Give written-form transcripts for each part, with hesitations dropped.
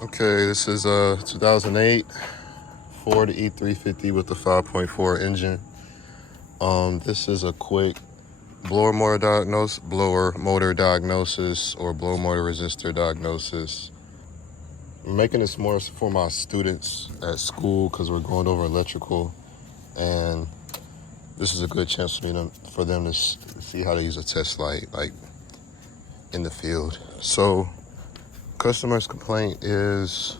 Okay, this is a 2008 Ford E-250 with the 5.4 engine. This is a quick blower motor diagnosis or blower motor resistor diagnosis. I'm making this more for my students at school because we're going over electrical, and this is a good chance for them to see how to use a test light, like in the field. So, customer's complaint is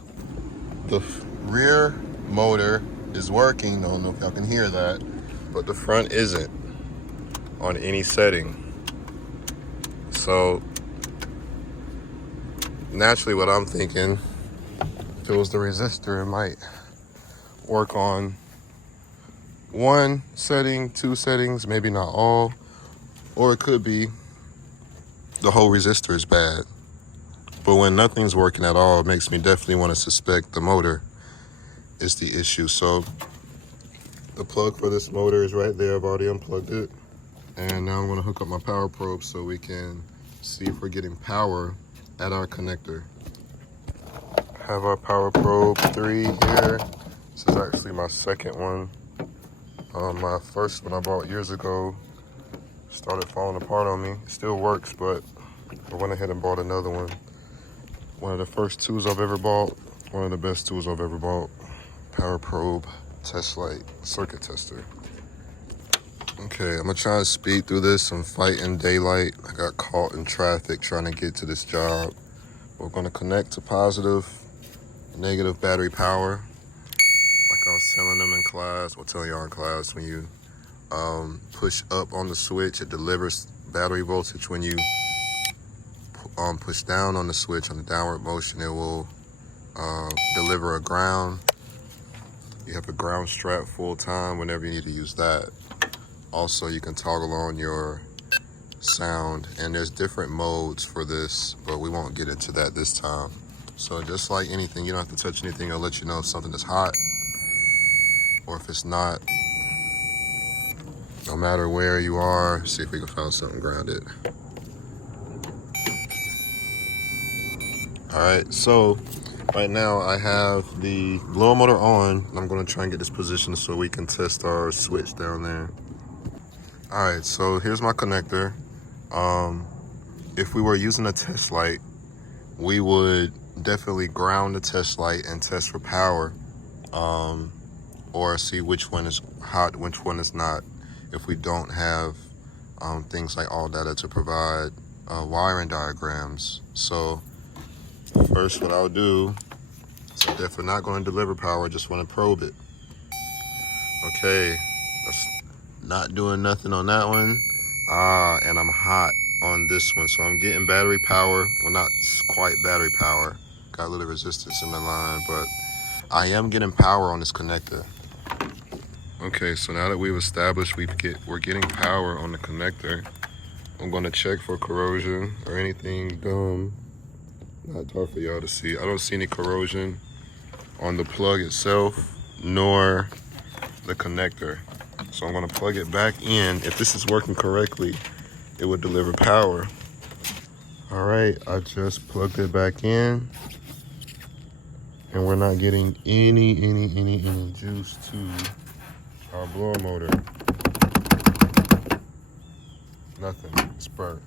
the rear motor is working. I don't know if y'all can hear that, but the front isn't on any setting. So naturally what I'm thinking, if it was the resistor, it might work on one setting, two settings, maybe not all, or it could be the whole resistor is bad. But when nothing's working at all, it makes me definitely want to suspect the motor is the issue. So the plug for this motor is right there. I've already unplugged it. And now I'm going to hook up my power probe so we can see if we're getting power at our connector. Have our power probe 3 here. This is actually my second one. My first one I bought years ago started falling apart on me. It still works, but I went ahead and bought another one. One of the first tools I've ever bought. One of the best tools I've ever bought. Power probe, test light, circuit tester. Okay, I'm gonna try and speed through this. I'm fighting daylight. I got caught in traffic trying to get to this job. We're gonna connect to positive, negative battery power. Like I was telling them in class, or telling y'all in class, when you push up on the switch, it delivers battery voltage. When you push down on the switch on the downward motion, it will deliver a ground. You have a ground strap full time whenever you need to use that. Also, you can toggle on your sound, and there's different modes for this, but we won't get into that this time. So just like anything, you don't have to touch anything. It'll let you know if something is hot or if it's not. No matter where you are, see if we can find something grounded. All right, so right now I have the blower motor on. I'm gonna try and get this positioned so we can test our switch down there. All right, so here's my connector. If we were using a test light, we would definitely ground the test light and test for power, or see which one is hot, which one is not, if we don't have things like all data to provide wiring diagrams. So first what I'll do is I'm definitely not going to deliver power, I just want to probe it. Okay, that's not doing nothing on that one. And I'm hot on this one, so I'm getting battery power. Well, not quite battery power. Got a little resistance in the line, but I am getting power on this connector. Okay, so now that we've established we're getting power on the connector, I'm gonna check for corrosion or anything dumb. Not hard for y'all to see. I don't see any corrosion on the plug itself, nor the connector. So I'm gonna plug it back in. If this is working correctly, it would deliver power. All right, I just plugged it back in, and we're not getting any juice to our blower motor. Nothing, it's burnt.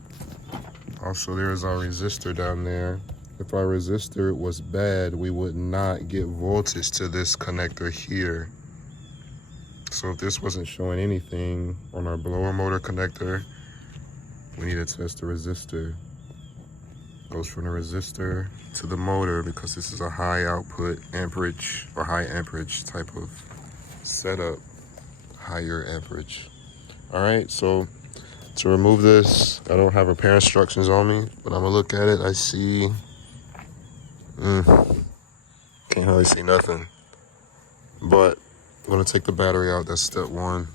Also, there's our resistor down there. If our resistor was bad, we would not get voltage to this connector here. So if this wasn't showing anything on our blower motor connector, we need to test the resistor. Goes from the resistor to the motor, because this is a high output amperage or high amperage type of setup, higher amperage. All right, so to remove this, I don't have repair instructions on me, but I'm gonna look at it. I see, can't hardly see nothing, but I'm gonna take the battery out. That's step one.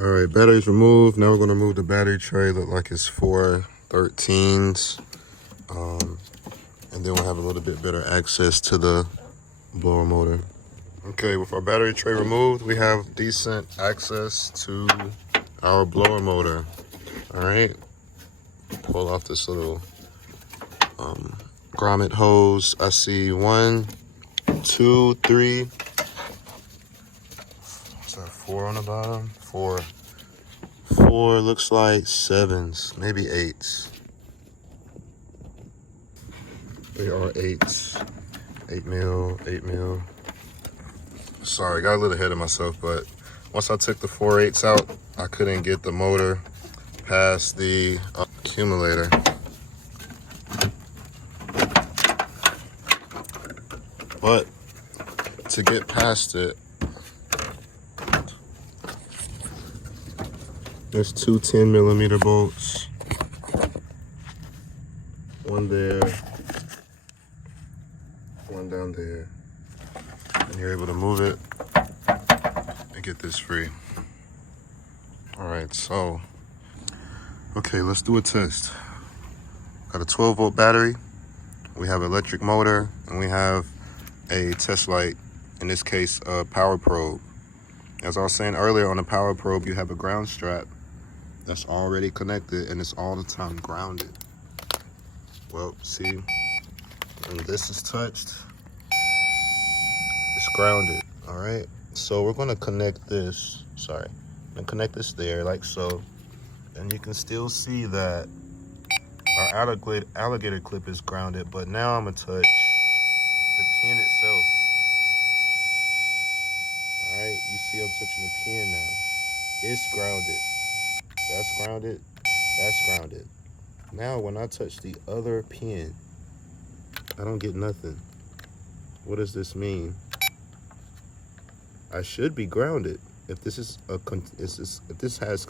All right, battery's removed. Now we're gonna move the battery tray. Look like it's 4 13s. And then we'll have a little bit better access to the blower motor. Okay, with our battery tray removed, we have decent access to our blower motor. All right, pull off this little grommet hose. I see 1, 2, 3. Is that 4 on the bottom? 4. 4 looks like 7s, maybe 8s. They are 8s. 8 mil, 8 mil. Sorry, got a little ahead of myself, but once I took the 4/8s out, I couldn't get the motor past the accumulator. But to get past it, there's 2 10mm bolts. One there, one down there. And you're able to move it and get this free. All right, so, okay, let's do a test. Got a 12-volt battery, we have an electric motor, and we have a test light, in this case, a power probe. As I was saying earlier, on the power probe, you have a ground strap that's already connected and it's all the time grounded. Well, see, when this is touched, it's grounded, all right? So we're gonna connect this, sorry, I'm gonna connect this there like so, and you can still see that our alligator clip is grounded, but now I'm gonna touch the pin itself. All right, you see I'm touching the pin now. It's grounded. That's grounded. That's grounded. Now when I touch the other pin, I don't get nothing. What does this mean? I should be grounded. If this is if this has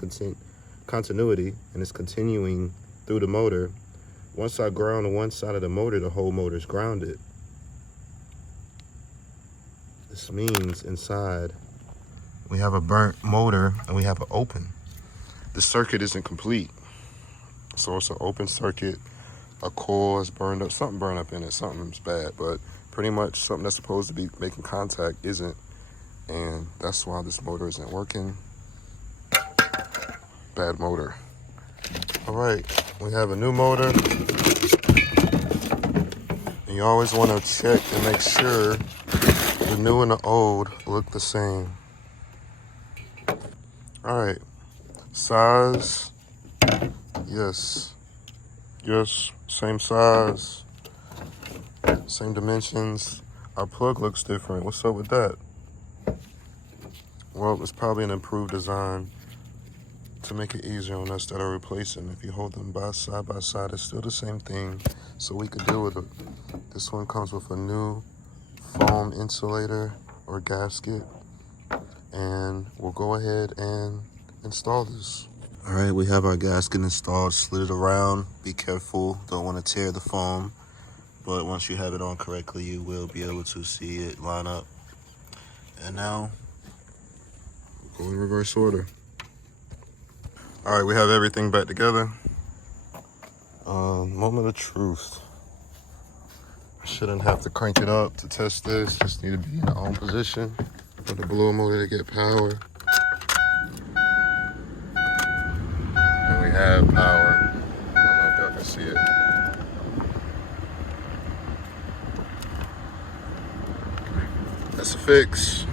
continuity and it's continuing through the motor, once I ground on one side of the motor, the whole motor is grounded. This means inside we have a burnt motor and we have an open. The circuit isn't complete. So it's an open circuit, a coil is burned up, something burned up in it, something's bad, but pretty much something that's supposed to be making contact isn't, and that's why this motor isn't working. Bad motor. All right, we have a new motor. And you always want to check and make sure the new and the old look the same. All right, size, yes, same size, same dimensions. Our plug looks different. What's up with that? Well, it's probably an improved design to make it easier on us that are replacing. If you hold them by side, it's still the same thing, so we could deal with it. This one comes with a new foam insulator or gasket, and we'll go ahead and install this. All right, we have our gasket installed, slid it around. Be careful, don't want to tear the foam, but once you have it on correctly, you will be able to see it line up. And now, we'll go in reverse order. All right, we have everything back together. Moment of truth. I shouldn't have to crank it up to test this. Just need to be in the on position for the blower motor to get power. And we have power. I don't know if y'all can see it. That's a fix.